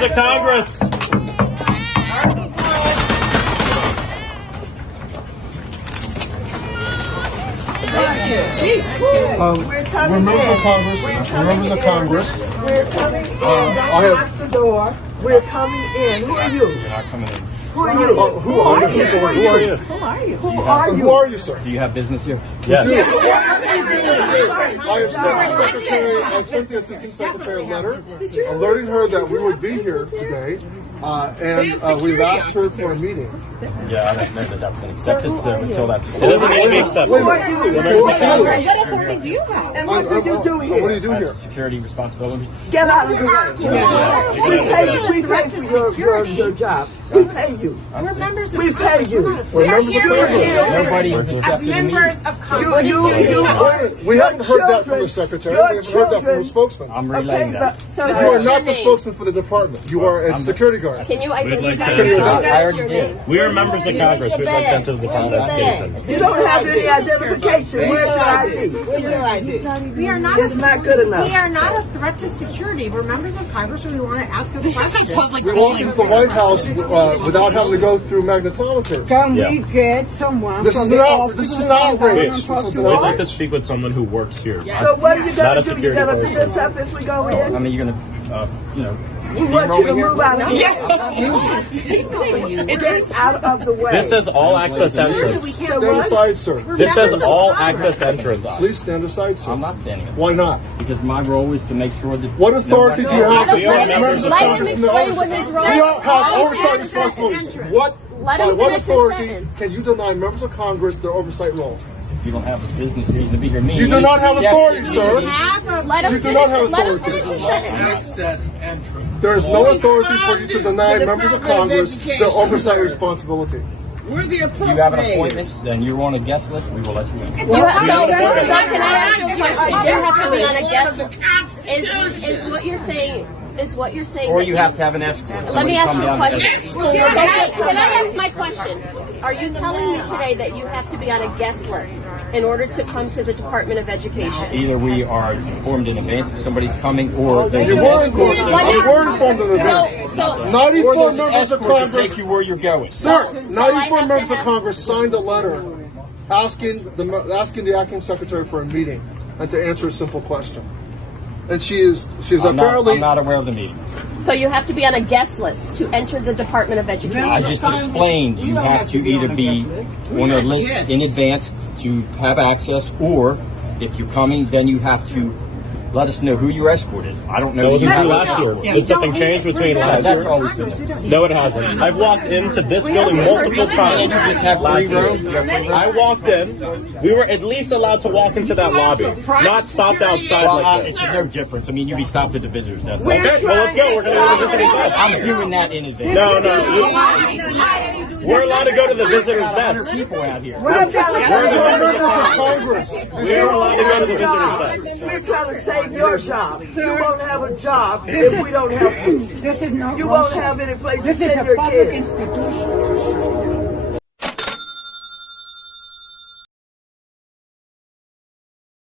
Members of Congress. We're members of Congress. We're members of Congress. We're coming in. Don't lock the door. We're coming in. Who are you? You're not coming in. Who are you? Who are you? Who are you? Who are you, sir? Do you have business here? Yes. I sent the assistant secretary a letter alerting her that we would be here today, and we've asked her for a meeting. Yeah, I don't know that that's been accepted until that's accepted. It doesn't need to be accepted. Who are you? What authority do you have? And what do you do here? What do you do here? Security responsibility. Get out of the way. We pay for your job. We pay you. We're members of We pay you. We're members of Congress. Nobody is accepted in me. members of Congress. We haven't heard that from the secretary. We haven't heard that from the spokesman. I'm relaying that. So You are not the spokesman for the department. You are a security guard. Can you We'd like identify to- yourself? I already did. We are members of Congress. We'd like to enter the Department of Education. You don't have any identification. Where's your ID? Where's your ID? We are not. It's not good enough. We are not a threat to security. We're members of Congress, and we want to ask a question. We walked into the White House without having to go through magnetometers. Can Yeah. we get someone This from is the an office this is an outrage. of This is an We'd like outrage. to speak with someone who works here. So what are you Not gonna a do? You security gonna person. pick us up if we go I in? mean, you're gonna, We want you to move out of here. Get out of the way. This says all access entrance. Stand aside, sir. This says all access entrance. Please stand aside, sir. I'm not standing aside. Why not? Because my role is to make sure that. What authority do you have to We are block members members of Let him Congress from the explain what oversight? his role We is. don't have oversight responsibilities. What, Let by him what finish his authority sentence. can you deny members of Congress their oversight role? You don't have a business reason to be here. You do not have authority, sir. Let him You do finish not have it. Let him authority. finish his sentence. There is no authority for you to deny members of Congress their oversight responsibility. We're the If you appropriate. have an appointment, then you're on a guest list, we will let you in. So can I ask you a question? You have to be on a guest. Is what you're saying? Is what you're saying? Or that you have to have an escort. Let me ask you a Somebody come down and question. Can I ask my question? Are you telling me today that you have to be on a guest list in order to come to the Department of Education? Either we are informed in advance if somebody's coming, or there's You an were escort. informed. You were informed in advance. So 94 Or there's an members of escort to Congress. take you where you're going. Sir, So I 94 have to members of have- Congress signed a letter asking the acting secretary for a meeting and to answer a simple question. And she is apparently. I'm not aware of the meeting. So you have to be on a guest list to enter the Department of Education. I just explained you have to either be on a list in advance to have access, or if you're coming, then you have to let us know who your escort is. I don't know. That wasn't that true you last have year. an escort. Did something change between last That's year? always been. No, it hasn't. I've walked into this building multiple And times. you just have free room. You have free room. I walked in. We were at least allowed to walk into that lobby, not stopped outside Well, like this. it's no difference. I mean, you'd be stopped at the visitors desk. Okay, well, let's go. We're going to go to the visiting desk. I'm doing that in advance. No. We're allowed to go to the visitor's desk. People out here. Where's the members of Congress? We're allowed to go to the visitor's desk. We're trying to save your job. You won't have a job if we don't help you. This is not You won't Russia. have any place to This is send a your public kids. institution.